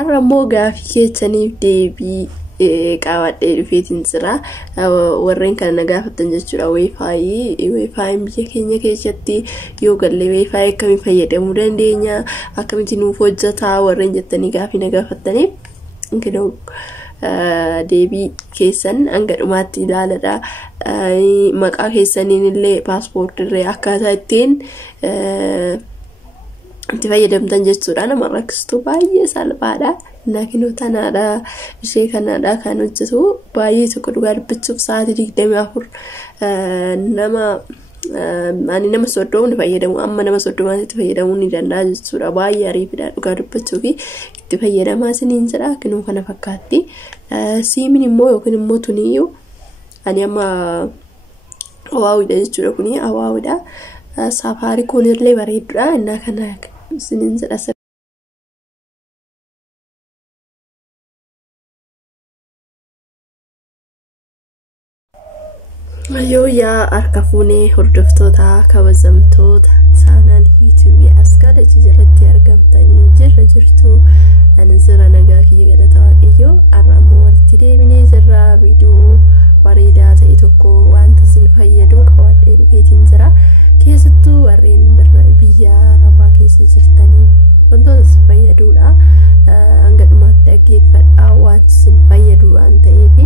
Aramo gaafii keessaniif deebii qabaadhee dhufeetiin jira. Warreen kana gaafatan jechuudha wifi biyya keenya keessatti yoo galle wifi akkamiin fayyadamuu dandeenya, akkamitti nuuf hojjeta warreen jettanii gaafii gaafataniif inkinoo deebii keessan hanga dhumaatti ilaaladha. Maqaa keessaniin illee paaspoortii akkaataa ittiin itti fayyadamtan jechuudha. Nama rakkistu baay'ee salphaadha. Nakinoo tanaadha ishee kanaadha kan hojjetu baay'ee tokko dhugaa dubbachuuf sa'aatii 24 nama soddoma fayyadamu amma nama soddomaatti fayyadamuu ni danda'a jechuudha. Baay'ee ariifidha dhugaa dubbachuuf itti fayyadamaa isiniin jira. Kinoo kana fakkaatti siimin immoo yookiin immoo tuniyyuu ani amma hawaawidha jechuudha. Kuni hawaawidha. Safaariikoon illee bareedudha. Innaa kana isiniin jira. Yoo yaa harka fuunee hordoftoota kabajamtoota saanaan YouTube askada jalatti argamtanii jirtu ani zira nagaa kiyya galata waaqayyoo arramoo walitti deebinee jirra. Viidiyoo bareedaa ta'e tokko wanta sin fayyadu qabaadhee dhufeetiin jira. Keessattuu warreen biyya Arabaa keessa jirtanii wantoota sin fayyaduudha. Hanga dhumaatti dhaggeeffadhaa waan sin fayyadu waan ta'eef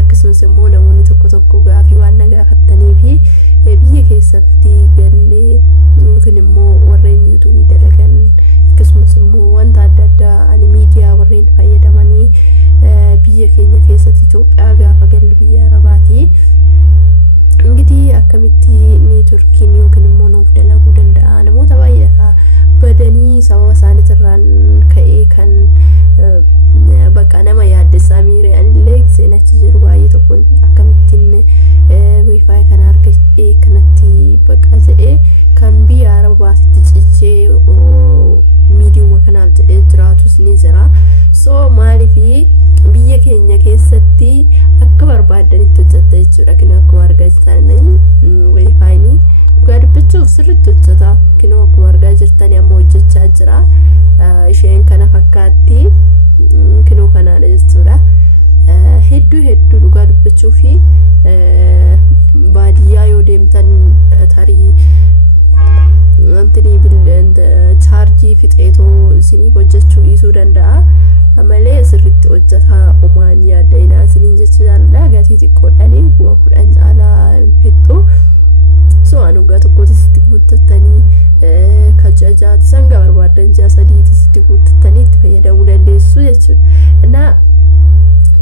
akkasumas immoo namoonni tokko gaafii waan gaafatanii fi biyya keessatti gallee yookiin immoo warreen YouTube dalagan akkasumas immoo wanta adda addaa ani miidiyaa warreen fayyadamanii biyya keenya keessatti Itoophiyaa gaafa gallu biyya Arabaati እንግዲህ akkamitti neetworkiin yookiin immoo nuuf dalaguu danda'a. Namoota baay'ee badanii sababa isaaniitirraan ka'ee kan bakka nama yaaddessaa miiree anillee seenachi jiru baay'ee tokko akkamittiin wifi kana argachee kanatti bakka jedhee kan biyya Arabaatti cichee miidiyuma kanaaf jedhee jiraatus ni jira. So maaliif biyya keenya keessatti akka barbaadanitti hojjeta jechuudha. Kinoo akkuma argaa jirtanii wifi ni dhugaa dubbachuuf sirriitti hojjeta. Kinoo akkuma argaa jirtanii amma hojjechaa jira. Isheen kana fakkaatti kinoo kanaadha jechuudha. Hedduu dhugaa dubbachuu fi baadiyyaa yoo deemtan tarii antini chaarjii fixeetoo isiniif hojjechuu dhiisuu danda'a. Malee sirriitti hojjeta omaan yaadda inaa isiniin jechuu jaalladha. Gatii xiqqoodhaanii 10 caalaa hin fixxu. So anugaa tokkotti sitti guuttattanii kajajaati sanga barbaadan jaa sadiitti sitti guuttattanii itti fayyadamuu dandeessu jechuudha.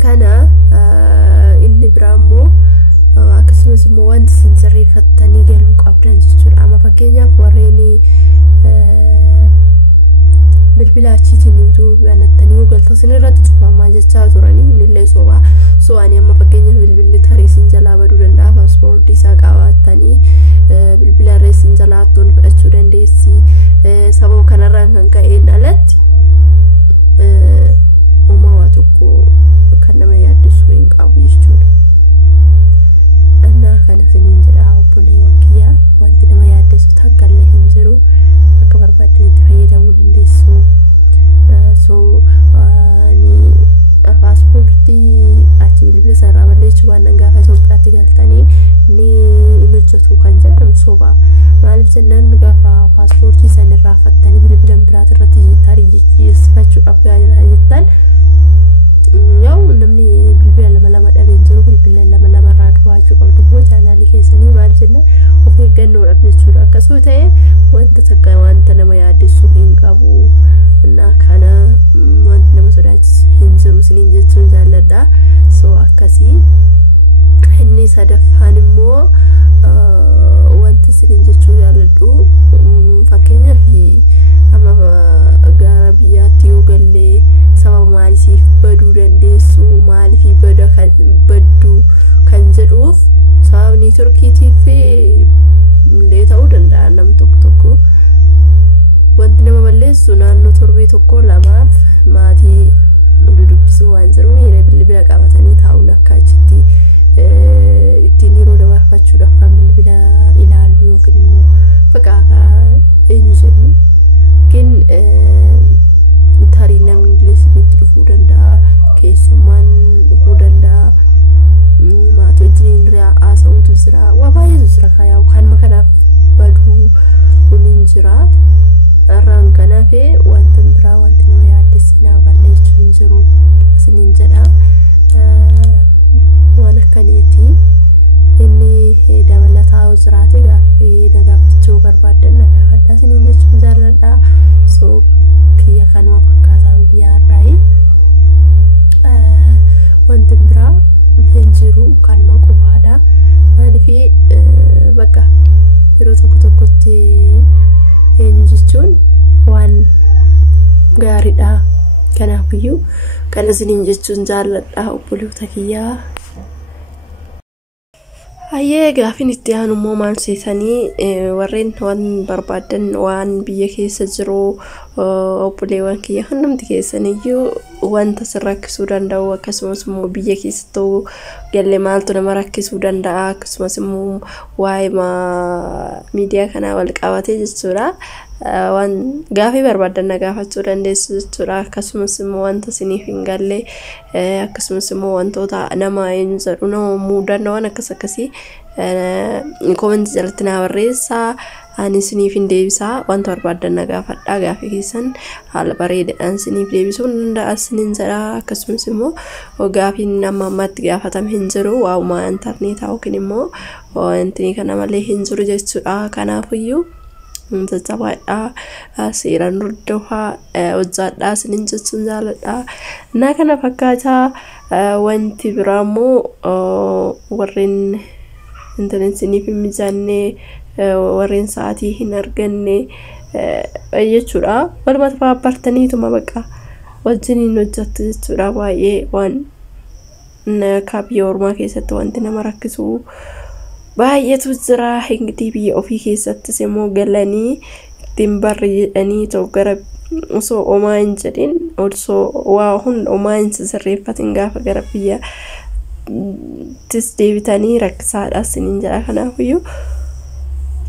Kana inni biraa immoo akkasumas immoo wanti isin sirreeffattanii galuu qabdan jechuudha. Amma fakkeenyaaf warreen bilbila achiitiin YouTube banattanii galtoo isin irratti cufamaa jechaa turanii innillee sobaa. So ani amma fakkeenyaaf bilbilli tarii isin jalaa baduu danda'a. Paaspoortii isaa qabattanii bilbila irraa isin jalaa toon fudhachuu dandeessi. Sababa kanarraan kan ka'een alatti uumamaa tokko kan nama yaaddessu hin qabu jechuudha. Annaa kana isiniin jedha obboleewwan kiyyaa wanti nama yaaddessu takkallee hin jiru. Akka barbaadanitti fayyadamuu dandeessu. So ani paaspoortii achi bilbila sarara balleessu waan gaafa Itoophiyaatti galtanii ni hojjetu kan jedhamu soba. Maaliif jennaan gaafa paaspoortii san irraa fattanii bilbila biraat irratti tarii jijjiirsifachuudhaaf jettan yoo namni bilbila lama dhabeen jiru bilbila lama irraa qabaachuu qabdu boo chaanaalii keessanii maaliif jennaan of eeggannoodhaaf jechuudha. Akkasuma ta'ee wanta takka wanta nama yaaddessu hin qabu. Innaa kana wanti nama sodaachisu hin jiru isiniin jechuun jaalladha. So akkasii inni sadaffaan immoo wanti isiniin jechuu jaalladhu fakkeenyaaf amma gara biyyaatti yoo gallee sababa maaliif baduu dandeessu maaliif baddu kan jedhuuf sababa neetworkiitiif illee ta'uu danda'a. Nam tokko wanti nama balleessu naannoo torbee tokko lamaaf maatii dubbisuu waan jiru miira bilbila qabatanii taa'uun akka achitti ittiin yeroo dabarfachuudhaaf kan bilbila ilaalu yookiin immoo bakka eenyu jennu kin tarii namni hinjiru isinin jedha waan akkaniiti inni dabalataa jiraate gaaffii nagaafachuu barbaadan nagaafadha isinin jechuun jaalladha so kiyya kanuma fakkaataa guyyaarraayi wanti biraa hinjiru kanuma qofaadha maaliifi bakka yeroo tokkotti eenyu jechuun waan gaariidha kanaafiyyuu kan isinin jechuun jaalladha obboloota kiyyaa Aye gaafin itti aanummoo maal seetanii warreen waan barbaadan waan biyya keessa jiru obboleewwan kiyya hundumti keessaniyyuu wanta sirrakkisuu danda'u akkasumas immoo biyya keessattuu galle maaltu nama rakkisuu danda'a akkasumas immoo waa'ee miidiyaa kana wal qabatee jechuudha waan gaafii barbaadan nagaafachuu dandeessu jechuudha akkasumas immoo wanta isiniif hin galle akkasumas immoo wantoota nama eenyu jedhu nama muudannoo waan akkasii comment jalatti na barreessaa ani isiniif hin deebisaa wanta barbaadan nagaafadhaa gaafii keessan haala bareedaadhaan isiniif deebisuu danda'a isinin jedha akkasumas immoo gaafiin amma ammatti gaafatame hin jiru waa'uma intarneetaa yookiin immoo wanti kana malee hin jiru jechuudha kanaafiyyuu Tajaajila seeraan hordofaa hojjaadhaa isinin jechuun jaalladha. Na kana fakkaataa wanti biraammoo warreen intarneetiniif hin mijaanne warreen sa'aatii hin arganne jechuudha. Walumaa galatti bartaniituma bakka wajjiniin hojjattu jechuudha baay'ee waan biyya ormaa keessatti wanti nama rakkisu. Baay'eetu jira ingidii biyya ofii keessatti immoo galanii ittiin barri jedhanii gara osoo omaa hin jedhin osoo waa hunda omaa hin sirreeffatin gaafa gara biyya tis deebitanii rakkisaadha isiniin jedha kanaafiyyuu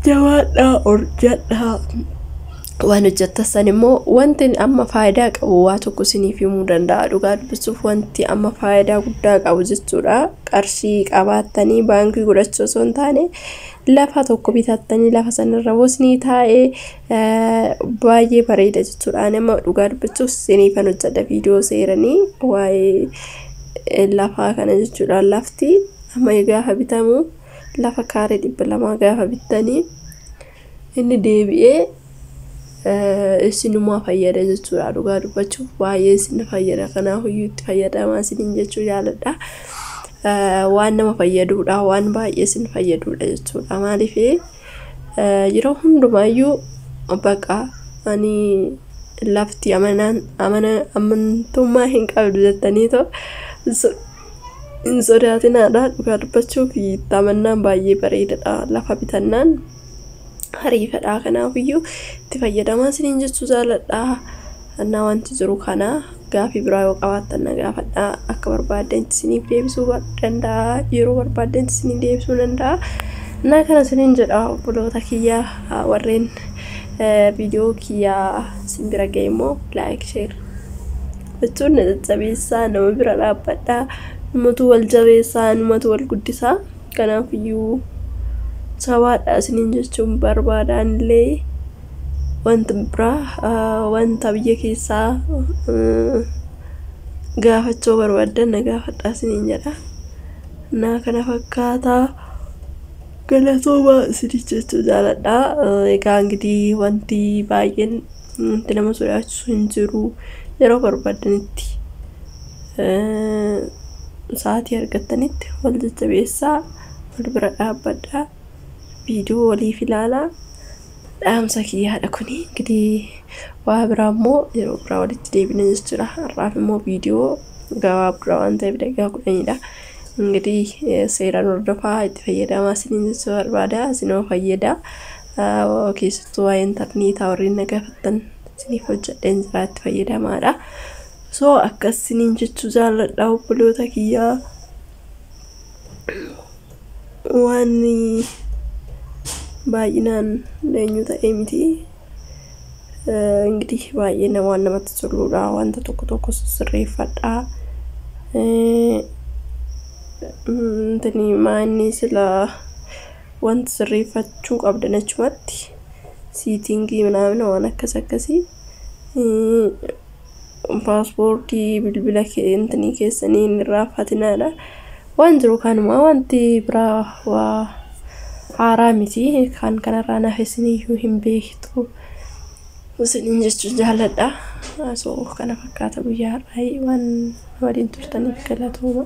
jawaadhaa hojjadhaa waan hojjettan immoo wanti amma faayidaa qabu waa tokko isiniif himuu danda'a dhugaa dubbisuuf wanti amma faayidaa guddaa qabu jechuudha qarshii qabaattanii baankii godhachuu osoo hin taane lafa tokko bitattanii lafa sanarra bosnii taa'ee baay'ee bareeda jechuudha nama dhugaa dubbisuuf isiniifan hojjedha viidiyoo seeranii waa'ee lafaa kana jechuudha lafti amma gaafa bitamu lafa kaaree 200 gaafa bittanii inni deebi'ee isinuma fayyada jechuudha dhugaa dubbachuuf baay'ee isin fayyada kanaafiyyuu itti fayyadamaa isiniin jechuu jaalladha waan nama fayyaduudha waan baay'ee isin fayyaduudha jechuudha maaliif yeroo hundumaayyuu bakka ani lafti amantummaa hin qabdu jettaniitoo hin sodaatinaadha dhugaa dubbachuuf tamannaan baay'ee bareedaadha lafa bitannaan hariifadhaa kanaafiyyuu itti fayyadamaa isiniin jechuu jaalladha annaa wanti jiru kana gaafii biraa yoo qabaattan nagaafadhaa akka barbaadan isiniif deebisuu danda'a yeroo barbaadan isiniif deebisuu danda'a naa kana isiniin jedha obboloota kiyyaa warreen viidiyoo kiyyaa isin bira ga'e immoo like share jechuun jajjabeessaa nama bira dhaabbadhaa numatu wal jabeessaa numatu wal guddisaa kanaafiyyuu sawaadha isiniin jechuun barbaadaan illee wanta biraa wanta biyya keessaa gaafachuu barbaadan nagaafadhaa isiniin jedha naa kana fakkaataa galatooma isiniin jechuu jaalladha egaa ingidihi wanti baay'een wanti nama sodaachisu hin jiru yeroo barbaadanitti sa'aatii argattanitti wal jajjabeessaa wal bira dhaabbadhaa video waliif ilaalaa dhaamsa kiyyaadha kuni ingidihi waa biraammoo yeroo biraa walitti deebina jechuudha har'aaf immoo video gabaabdura waan ta'eef daqiiqaa 10dha ingidihi seeraan hordofaa itti fayyadamaa isiniin jechuu barbaada isinoo fayyada keessattuu waa'ee intarneetaa warreen nagaafattan isiniif hojjedheen jira itti fayyadamaadha so akkasiniin jechuu jaalladha obboloota kiyyaa waan baay'inaan eenyu ta'ee miti ingidihi baay'ee waan namatti toluudha wanta tokko sirreeffadhaa intani maanni sila wanta sirreeffachuu qabdan achumatti siitingii mana waan akkasii paaspoortii bilbila keentanii keessanii irraa fatinaadha waan jiru kanuma wanti biraa waa haaraa miti kan kanarraa nafesiniyyuu hin beektu usinin jechuun jaaladha so kana fakkaata guyyaa har'aa waan waliin turtaniif galatooma.